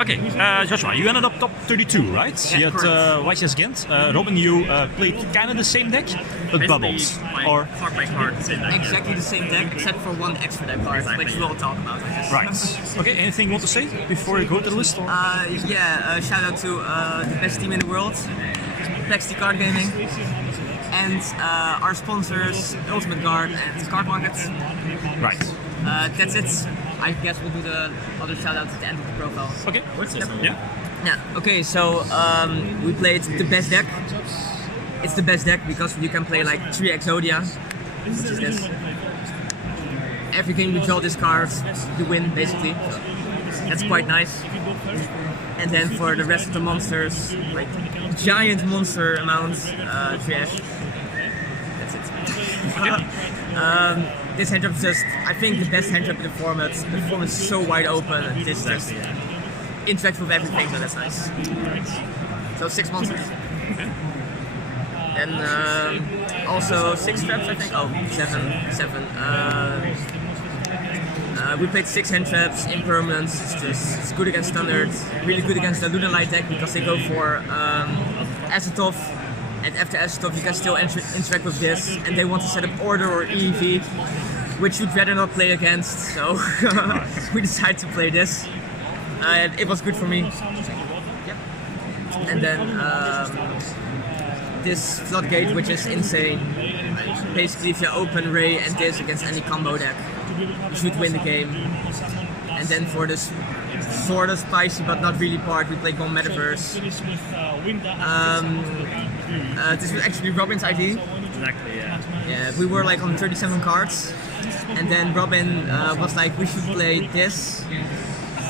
Okay, Joshua, you ended up top 32, right? Yeah, You had YCS Ghent. Robin, you played kind of the same deck, but bubbles. Or card by card, the same deck. Exactly the same deck, except for one extra deck card, which we'll talk about. right. Okay, anything you want to say before you go to the list? Shout out to the best team in the world, Plexi Card Gaming, and our sponsors, Ultimate Guard and Card Markets. Right. That's it. I guess we'll do the other shout outs at the end of the profile. Okay. Yeah. Yeah. Okay, so we played the best deck. It's the best deck because you can play like 3 Exodia, which is this. Every game you draw this card, you win basically. So that's quite nice. And then for the rest of the monsters, like giant monster amounts, trash. That's it. This hand drop is just, I think, the best hand drop in the format. The format is so wide open, and this just interacts with everything, so that's nice. So 6 monsters. And also 6 traps, I think. Oh, 7. We played 6 hand traps, impermanents. It's good against standard, really good against the Lunar Light deck because they go for Azathoth. And after Azathoth you can still interact with this, and they want to set up Order or EV, which we'd rather not play against, so we decided to play this. And it was good for me. Yep. And then this Floodgate, which is insane. Basically, if you open Ray and this against any combo deck, you should win the game. And then for this sort of spicy but not really part, we played Gone Metaverse. This was actually Robin's idea. Exactly, yeah. Yeah, we were like on 37 cards, and then Robin was like, we should play this.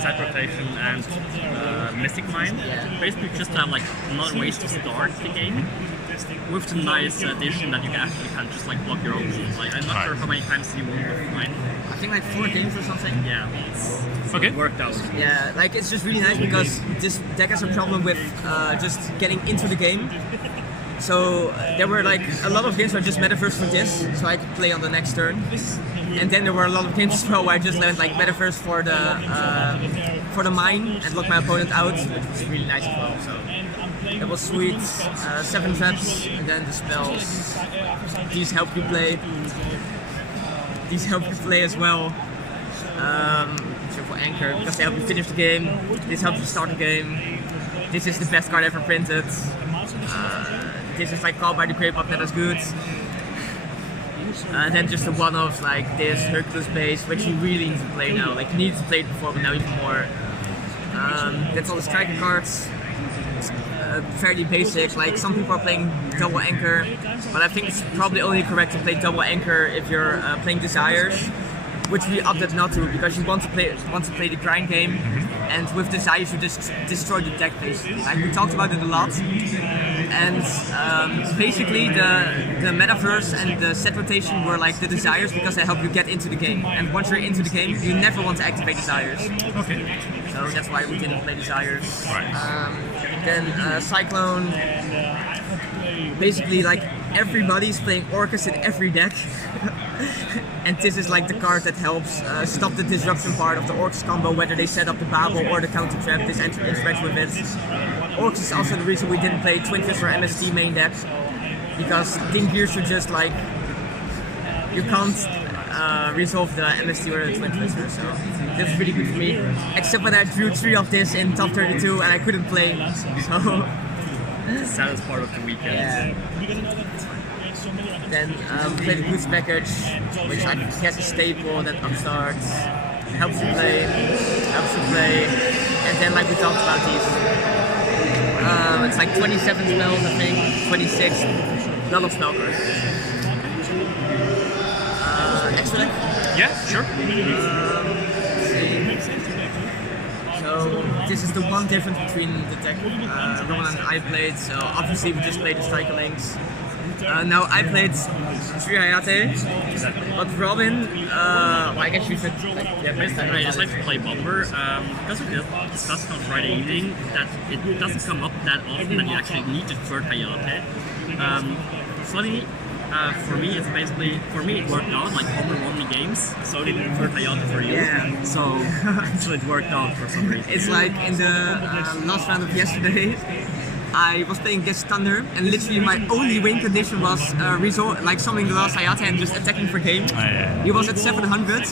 Set rotation and Mystic Mind. Yeah. Basically just have like another ways to start the game with the nice addition that you can actually kind of just like block your own moves. Like I'm not sure how many times you won with mine. I think like 4 games or something. Yeah. So it worked out. Yeah, like it's just really nice because this deck has a problem with just getting into the game. So there were like a lot of games where I just Metaverse for this, so I could play on the next turn. And then there were a lot of games as well where I just went like Metaverse for the mine and locked my opponent out, which was really nice as well. So it was sweet. 7 traps, and then the spells. These help you play. These help you play as well. So for Anchor, because they help you finish the game. This helps you start the game. This is the best card ever printed. This is like called by the Grey Pop, that is good. And then just the one-offs like this Hercules base, which you really need to play now. Like you needed to play it before, but now even more. That's all the striker cards. Fairly basic. Like some people are playing double anchor, but I think it's probably only correct to play double anchor if you're playing Desires, which we opted not to because you want to play the grind game, and with Desires you just destroy the deck basically. Like we talked about it a lot, and basically the Metaverse and the set rotation were like the Desires because they help you get into the game, and once you're into the game you never want to activate Desires. Okay. So that's why we didn't play Desires. Right. Then Cyclone. Basically, like everybody's playing Orcus in every deck, and this is like the card that helps stop the disruption part of the Orcus combo, whether they set up the Babel or the counter trap. This interacts with it. Orcus is also the reason we didn't play Twin Fist or MST main deck, because King Gears are just like you can't resolve the MST or the Twin Twister, so this was really good for me. Except when I drew 3 of this in top 32 and I couldn't play, so... The saddest part of the weekend. Yeah. Then we played the Boots package, which I guess is staple that upstarts, helps you play, and then like we talked about these, it's like 27 spells I think, 26, a lot of spell cards. Extra deck? Yeah, sure. So this is the one difference between the deck Roman and I played. So obviously we just played the Striker Links. Now I played 3 Hayate, but Robin, well, I guess you should. Yeah, basically I just like to play Bomber because we discussed on Friday evening that it doesn't come up that often that you actually need the third Hayate. Funny, For me, it's basically it worked out. Like Homer won me games, so did third Hayate for you. Yeah. So actually, it worked out for some reason. It's like in the last round of yesterday, I was playing against Thunder, and literally my only win condition was summoning the last Hayate and just attacking for game. He was at 700,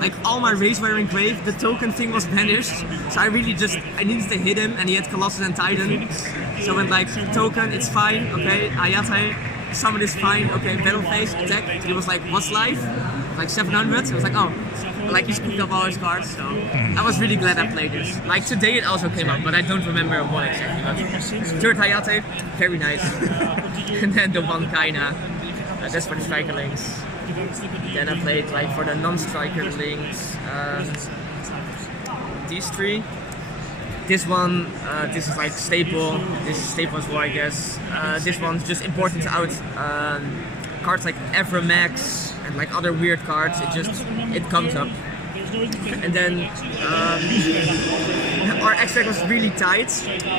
like all my rays were engraved, the token thing was banished, so I needed to hit him, and he had Colossus and Titan. So I went like, token, it's fine, okay, Hayate, summon is fine, okay, battle phase, attack. He was like, what's life? Like 700, so I was like, oh. Like, he picked up all his cards, so I was really glad I played this. Like, today it also came up, but I don't remember what exactly. But third Hayate, very nice. And then the one Kaina, that's for the striker links. Then I played, like, for the non-striker links, these three. This one, this is like staple, this is staple as well, I guess. This one's just important out cards like Evermax and like other weird cards, it comes up. And then our extract was really tight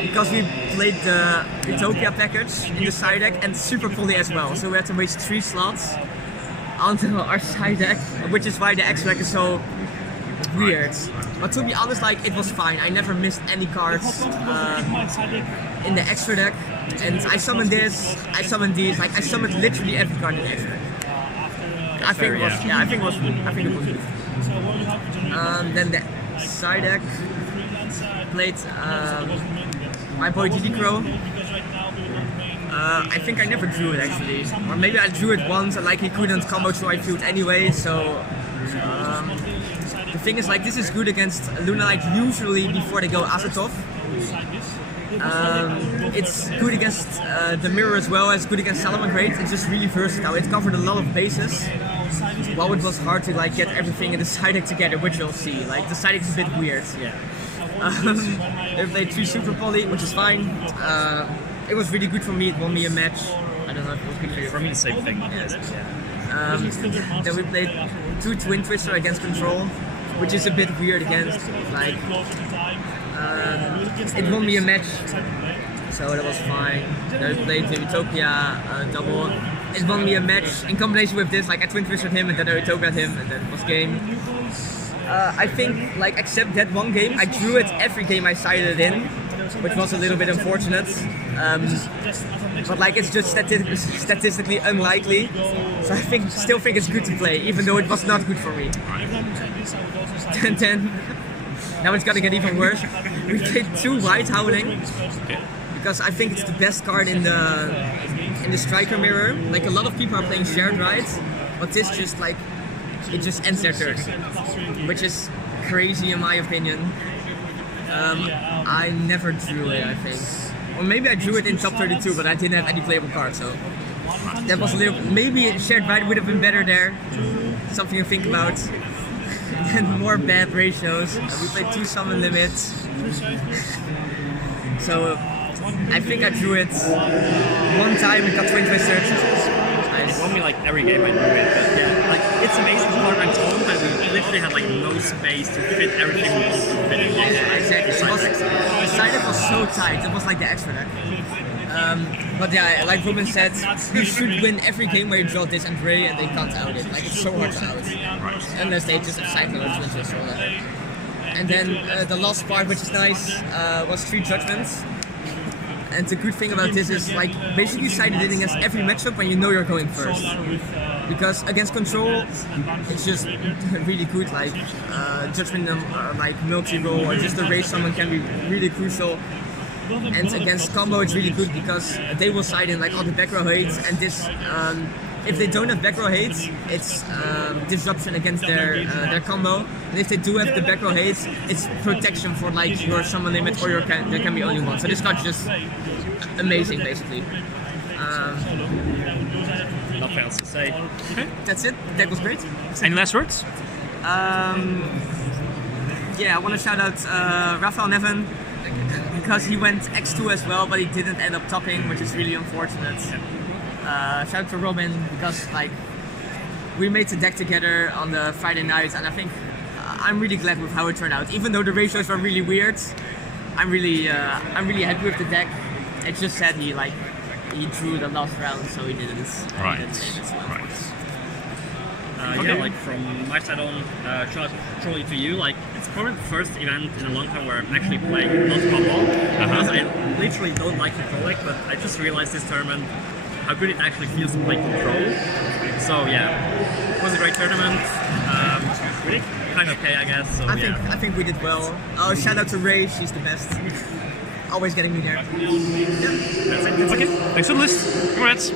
because we played the Utopia package in the side deck and Super Poly as well, so we had to waste 3 slots onto our side deck, which is why the extract is so weird. But to be honest, like, it was fine. I never missed any cards in the extra deck, and I summoned this, I summoned these, like I summoned literally every card in the extra deck. I think it was good. Then the side deck played my boy Diddy Crow. I think I never drew it actually, or maybe I drew it once and like he couldn't combo, so I drew it anyway. So the thing is, like, this is good against Lunalite usually before they go Azatov. It's good against the Mirror as well as good against Salamangreat. It's just really versatile. It covered a lot of bases. While it was hard to like get everything in the side deck together, which you'll see. Like, the side deck is a bit weird. They played 3 Super Poly, which is fine. It was really good for me. It won me a match. I don't know if it was good for you. For me, the same thing. Then we played 2 Twin Twister against Control, which is a bit weird against, like, it won me a match, so that was fine. Then we played the Utopia double. It won me a match in combination with this, like I Twin Twisted him and then I Utopia him and then it was game. I think, like, except that one game, I drew it every game I sided in, which was a little bit unfortunate. But like, it's just statistically unlikely, so I still think it's good to play, even though it was not good for me. And then, now it's gonna get even worse. We played 2 White Howling, because I think it's the best card in the Striker Mirror. Like, a lot of people are playing Shared Rides, but this just, like, it just ends their turn, which is crazy in my opinion. I never drew it, I think. Or maybe I drew it in top 32, but I didn't have any playable cards, so that was a little... Maybe Shared Ride would have been better there. Something to think about. And then more bad ratios. We played 2 summon limits. So I think I drew it 1 time and got Twin Twister. It won me like every game I drew it, but yeah, like, it's amazing to learn at home, but we literally had like no space to fit everything we wanted to fit in. Yeah, exactly. The side deck was so tight, it was like the extra deck. But yeah, like Ruben said, you should win every game where you draw this and Ray and they can't out it. Like, it's so hard to out. Unless they just have Cyclone or Twin Twister or whatever. And then the last part, which is nice, was 3 Judgments. And the good thing about this is, like, basically sided in against every matchup when you know you're going first. Because against Control, it's just really good, like, Judgment like multi-roll or just the race summon can be really crucial. And against Combo, it's really good because they will side in like all the back row hates, and this, if they don't have back row hates, it's disruption against their combo. And if they do have the back row hates, it's protection for like your summon limit or there can be only one. So this card's just amazing, basically. Nothing else to say. Okay. That's it. The deck was great. Any last words? Yeah, I want to shout out Raphael Nevin, because he went X2 as well, but he didn't end up topping, which is really unfortunate. Shout out to Robin, because like we made the deck together on the Friday night, and I think I'm really glad with how it turned out. Even though the ratios were really weird, I'm really happy with the deck. It's just sad he he drew the last round, so he didn't. Right. Didn't say this last Right. one. Yeah, like from my side on, shout out truly to you. Like, it's probably the first event in a long time where I'm actually playing not Control. Because I literally don't like controlling, but I just realized this tournament how good it actually feels to play Control. So yeah, it was a great tournament. Really kind of okay, I guess. So I think we did well. Oh, shout out to Ray, she's the best. Always getting me there. Okay, thanks for the list. Congrats.